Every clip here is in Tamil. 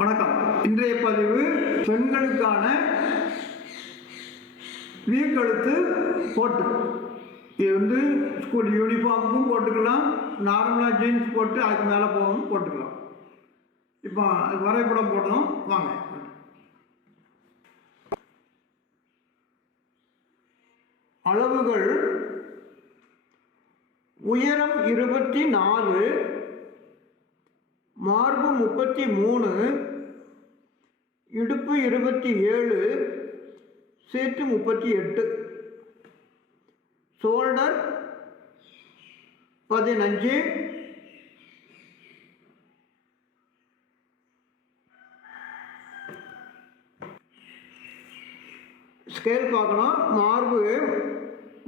வணக்கம். இன்றைய பதிவு பெண்களுக்கான வீக்கழுத்து போட்டு. இது ஸ்கூல் யூனிஃபார்முக்கும் போட்டுக்கலாம், நார்மலாக ஜீன்ஸ் போட்டு அதுக்கு மேலே போகவும் போட்டுக்கலாம். இப்போ அது வரைபடம் போடணும், வாங்க. அளவுகள்: உயரம் 24, மார்பு 33, இடுப்பு 27, சீட்டு 38, ஷோல்டர் 15, ஸ்கேல் பார்க்கணும். மார்பு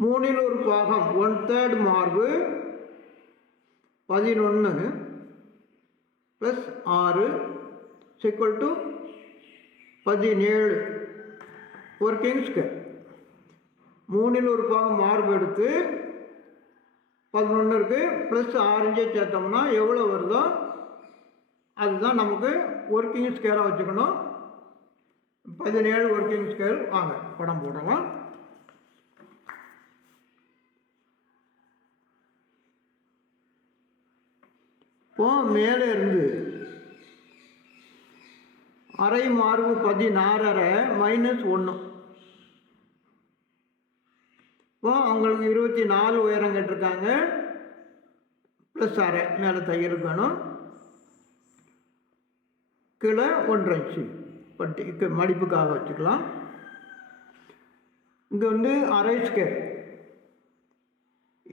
3/1 1/3 மார்பு 11 + 6 = 17 ஒர்க்கிங் ஸ்கேல். 3/1 மார்பு எடுத்து 11 இருக்குது, ப்ளஸ் 6 இன்ச்சை சேர்த்தோம்னா எவ்வளோ வருதோ அதுதான் நமக்கு ஒர்க்கிங் ஸ்கேலாக வச்சுக்கணும். 17 ஒர்க்கிங் ஸ்கேல். வாங்க படம் போடலாம். இப்போ மேலே இருந்து அரை மார்பு 16.5 -1. இப்போ அவங்களுக்கு 24 உயரம் கேட்டிருக்காங்க, ப்ளஸ் அரை மேலே தையல் வேணும். கீழே 1.5 இன்ச்சு பட்டி மடிப்புக்காக வச்சுக்கலாம். இங்கே அரை ஸ்கேல்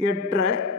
8.5.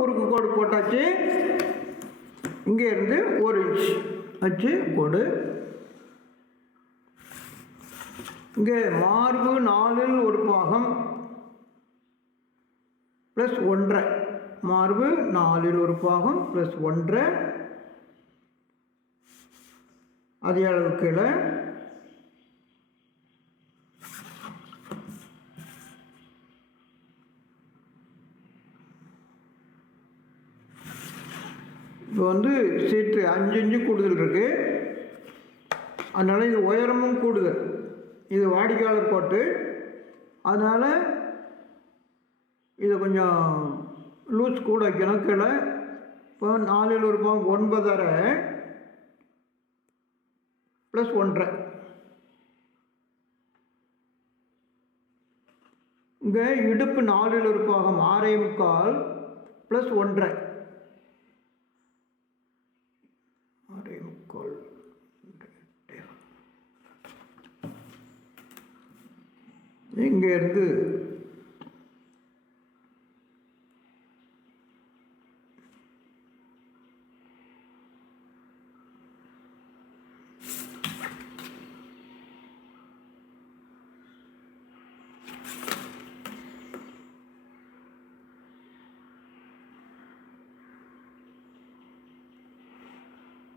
குறுக்கு கோடு போட்டாச்சு. இங்கே இருந்து 1 இன்ச் வச்சு கோடு. இங்கே மார்பு 4/1 + 1.5 மார்பு 4/1 + 1.5 அதே அளவு கீழே. இப்போ சீட்டு 5 இன்ச்சு கூடுதல் இருக்குது, அதனால் இது உயரமும் கூடுதல். இது வாடிக்கையாளர் கோட்டு, அதனால் இதை கொஞ்சம் லூஸ் கூட வைக்கணும். கீழே இப்போ 4/1 9.5 + 1.5. இங்கே இடுப்பு 4/1 6.25 + 1.5 இங்கே இருந்து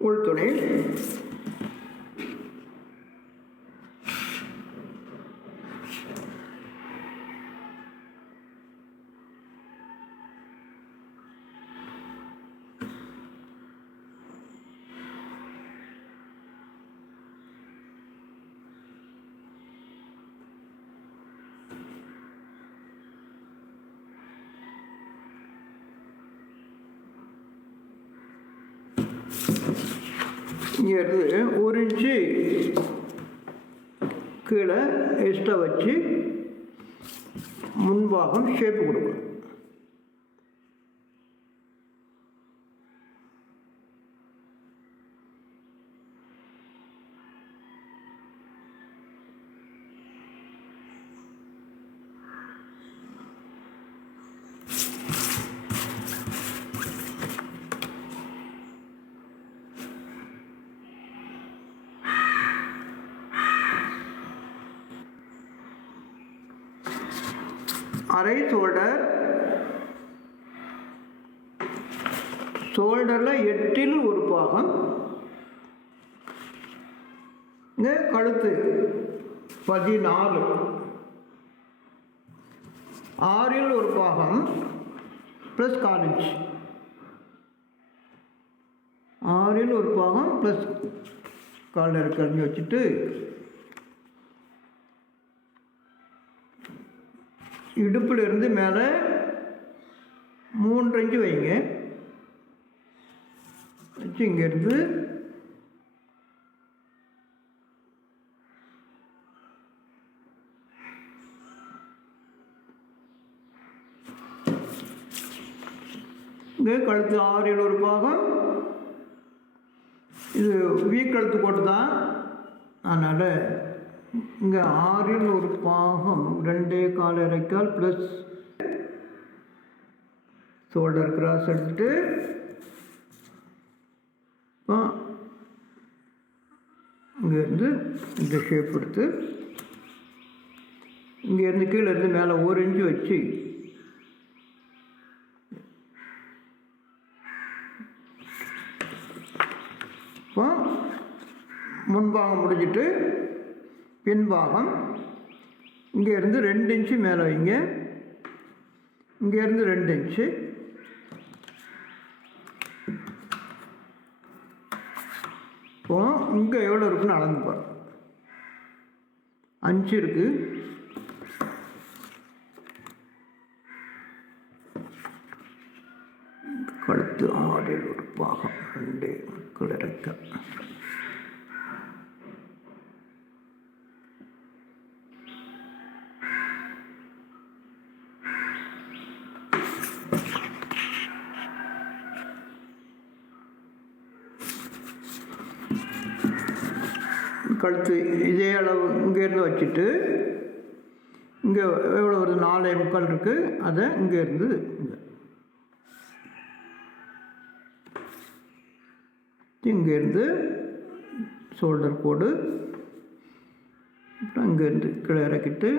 உள்துணை. இங்கேருந்து 1 இன்ச்சு கீழே எக்ஸ்ட்ரா வச்சு முன்பாகம் ஷேப்பு கொடுக்கணும். அரை ஷோல்டர், ஷோல்டரில் 8இல் ஒரு பாகம், இங்கே கழுத்து 14, 6இல் ஒரு பாகம் ப்ளஸ் 1/4 இன்ச், 6இல் ஒரு பாகம் ப்ளஸ் 1/4 கழிஞ்சு வச்சுட்டு இடுப்பில் இருந்து மேலே 3 இன்ச்சு வைங்க. வச்சு இங்கேருந்து இங்கே கழுத்து 6இல் ஒரு பாகம், இது கழுத்து போட்டு தான், அதனால் இங்கே 6இல் ஒரு பாகம் 2.25 இறைக்கால் ப்ளஸ் ஷோல்டர் கிராஸ் எடுத்துட்டு இங்கேருந்து இந்த ஷேப் எடுத்து இங்கேருந்து கீழே இருந்து மேலே 1 இன்ச்சு வச்சு இப்போ முன்பாகம் முடிஞ்சிட்டு பின்பாகம் இங்கேருந்து 2 இன்ச்சு மேலே வைங்க, இங்கேருந்து 2 இன்ச்சு, இப்போ இங்கே எவ்வளோ இருக்குன்னு அளந்துப்பார். 5 இருக்குது, கழுத்து 6இல் ஒரு பாகம் 2 இறைக்கால், கழுத்து இதே அளவு இங்கேருந்து வச்சுட்டு இங்கே எவ்வளோ ஒரு 4.25 இருக்குது, அதை இங்கேருந்து இங்கேருந்து ஷோல்டர் கோடு, அப்புறம் இங்கேருந்து கீழே இறக்கிட்டு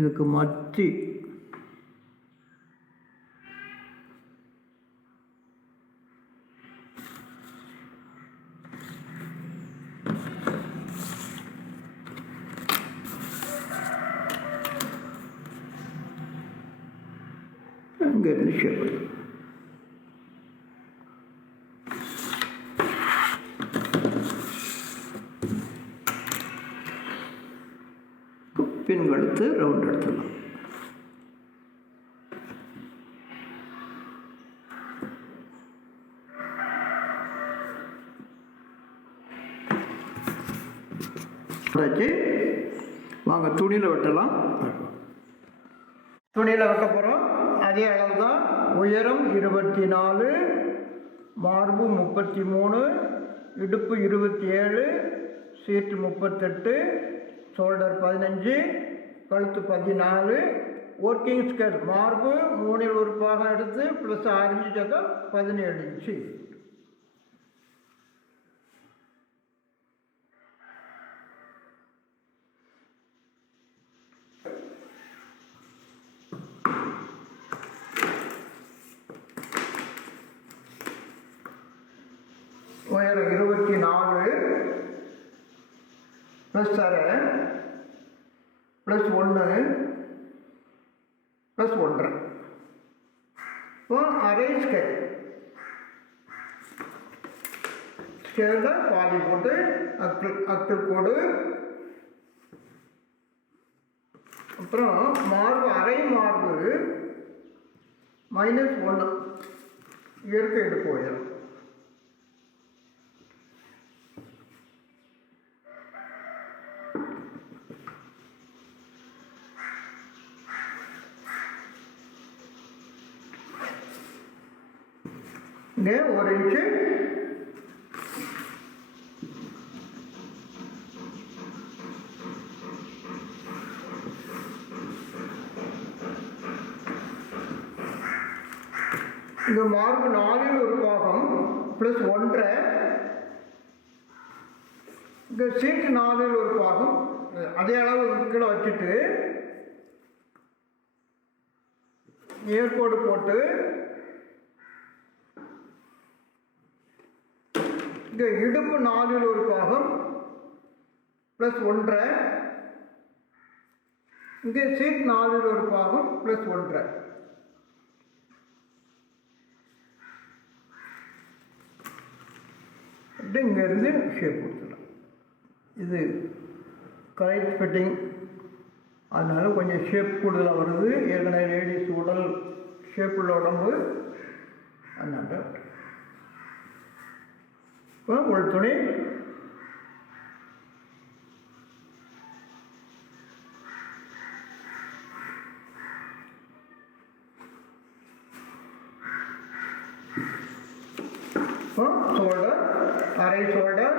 இதுக்கு மத்தி இங்கேருந்து ஷேப் பின் கழுத்து ரவுண்ட் எடுத்துடலாம். வாங்க துணியில் வெட்டலாம். துணியில் வெட்ட போகிறோம். அதே அளவு தான். உயரம் 24, மார்பு 33, இடுப்பு 27, சீட்டு 38, ஷோல்டர் 15, கழுத்து 14, ஒர்க்கிங் ஸ்கேல் மார்பு 3இல் ஒரு பாகம் எடுத்து ப்ளஸ் 6 இன்ச்சு சேர்த்தா 17 இன்ச்சு. உயரம் 24 ப்ளஸ் அரை ப்ளஸ் 1 ப்ளஸ் 1.5. இப்போ அரை ஸ்கேல் ஸ்கேலில் பாதி போட்டு அக்கிள் கோடு, அப்புறம் மார்பு அரை மார்பு -1 இயற்கை இடுப்பு உயரம். இங்கே 1 இன்ச்சு இங்கே மார்பு 4இல் ஒரு பாகம் ப்ளஸ் 1.5, இங்கே சீட்டு 4இல் ஒரு பாகம் அதே அளவு கீழே வச்சுட்டு நேர்கோடு போட்டு இங்கே இடுப்பு 4 ஒரு பாகம் ப்ளஸ் 1.5, இங்கே சீட் 4 ஒரு பாகம் ப்ளஸ் 1.5. இங்கேருந்து ஷேப் கொடுத்துடலாம். இது கரெக்ட் ஃபிட்டிங், அதனால கொஞ்சம் ஷேப் கூடுதலாக வருது. ஏற்கனவே லேடிஸ் உடல் ஷேப் உள்ள உடம்பு, அதனால இப்போ ஒரு துணி ஷோல்டர், அரை ஷோல்டர்,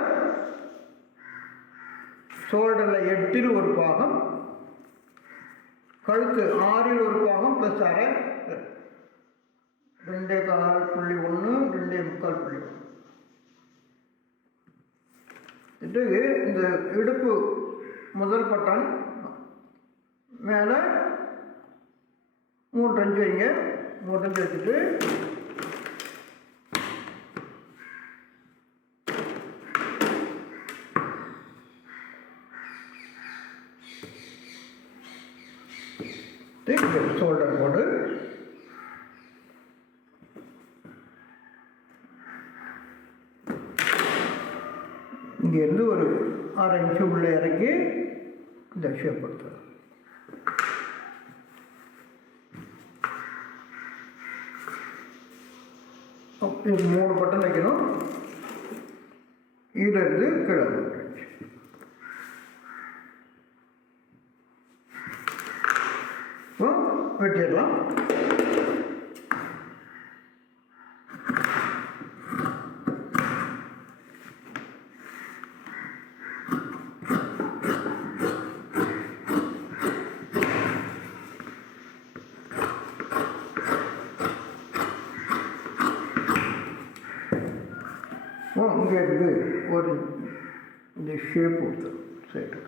ஷோல்டரில் 8 ஒரு பாகம், கழுத்து 6 ஒரு பாகம் ப்ளஸ் அரை, 2.25.1, 2.25.1. இது இந்த இடுப்பு முதல் பட்டன் மேலே 3 இன்ச் வைங்க. 3 இன்ச் வச்சுட்டு ஷோல்டர் போட்டு இங்கேருந்து ஒரு 6 இன்ச்சு உள்ளே இறக்கி இந்த ஷேப் எடுத்துடும். இது 3 பட்டன் வைக்கணும். இதிலிருந்து கீழே போட்டுருச்சு. வெட்டிடலாம். இங்கே இருந்து ஒரு இந்த ஷேப் கொடுத்து சைடு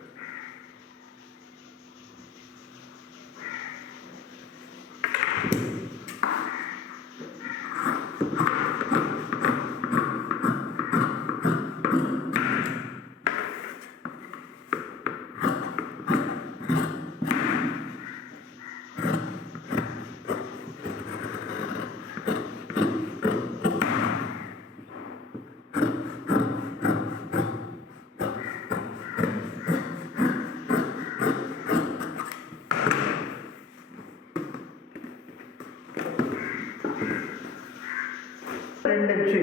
டெண்டன்சி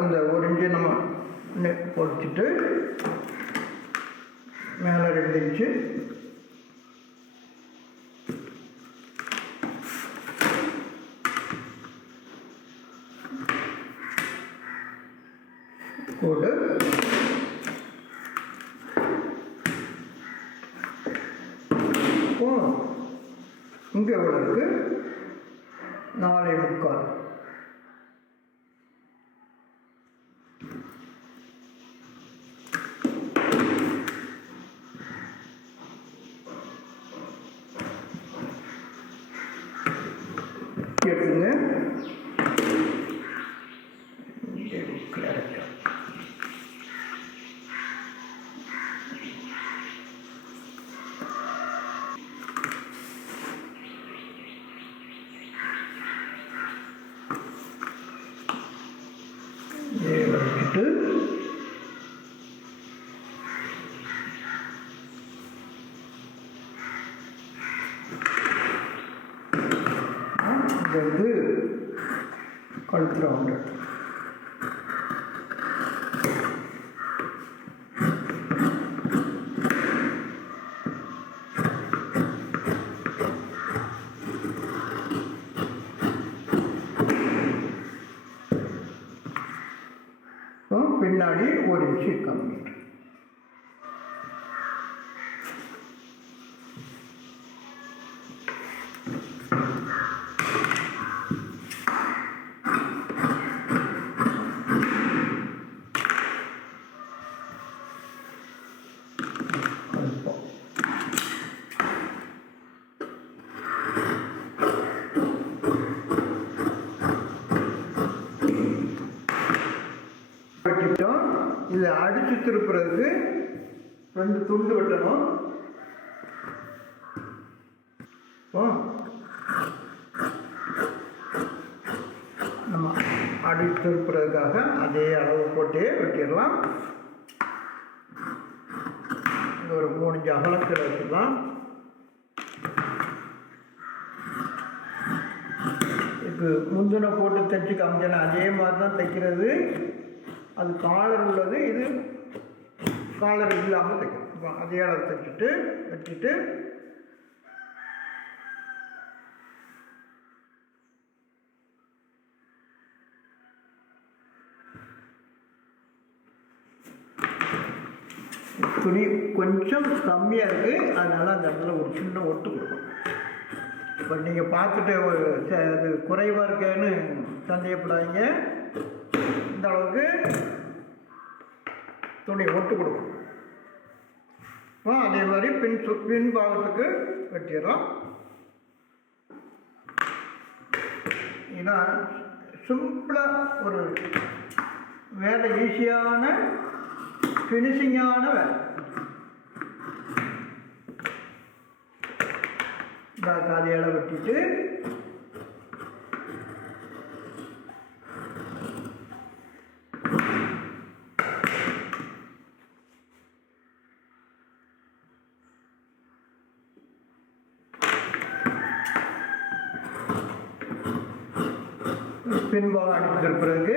அந்த ஒரு இன்ச்சு நம்ம பொறிச்சிட்டு மேலே 2 இன்ச்சு போட்டு இங்கே எவ்வளோக்கு 4.25 எடுத்துங்க. வச்சுட்டு இங்கேருந்து கழுத்து ரவுண்டு பின்னாடி 1 இன்ச்சு கம்மி. இதை அடித்து திருப்புறதுக்கு 2 துண்டு வெட்டணும். நம்ம அடித்து திருப்புறதுக்காக அதே அளவு போட்டே வெட்டிடலாம். இது ஒரு 3 இன்ச் அகலத்தில் வச்சுக்கலாம். இப்போ முந்தின போட்டு தைச்சி காமிச்சேன்னா அதே மாதிரி தான் தைக்கிறது. அது காலர் உள்ளது, இது காலர் இல்லாமல் தைக்கணும். இப்போ அதே அளவு தைச்சிட்டு வச்சுட்டு துணி கொஞ்சம் கம்மியாக இருக்குது, அதனால் அந்த இடத்துல ஒரு சின்ன ஒட்டு கொடுக்கும். இப்போ நீங்கள் பார்த்துட்டு அது குறைவாக இருக்கேன்னு சந்தேகப்படாதீங்க. இந்த அளவுக்கு துணி ஒட்டு கொடுக்கும். அதே மாதிரி பின் பாகத்துக்கு வெட்டிடுறோம். ஏன்னா சிம்பிளாக ஒரு வேலை, ஈஸியான ஃபினிஷிங்கான வேலை. காலியால் வெட்டிட்டு பின்பாகம் அடித்து திருப்புறதுக்கு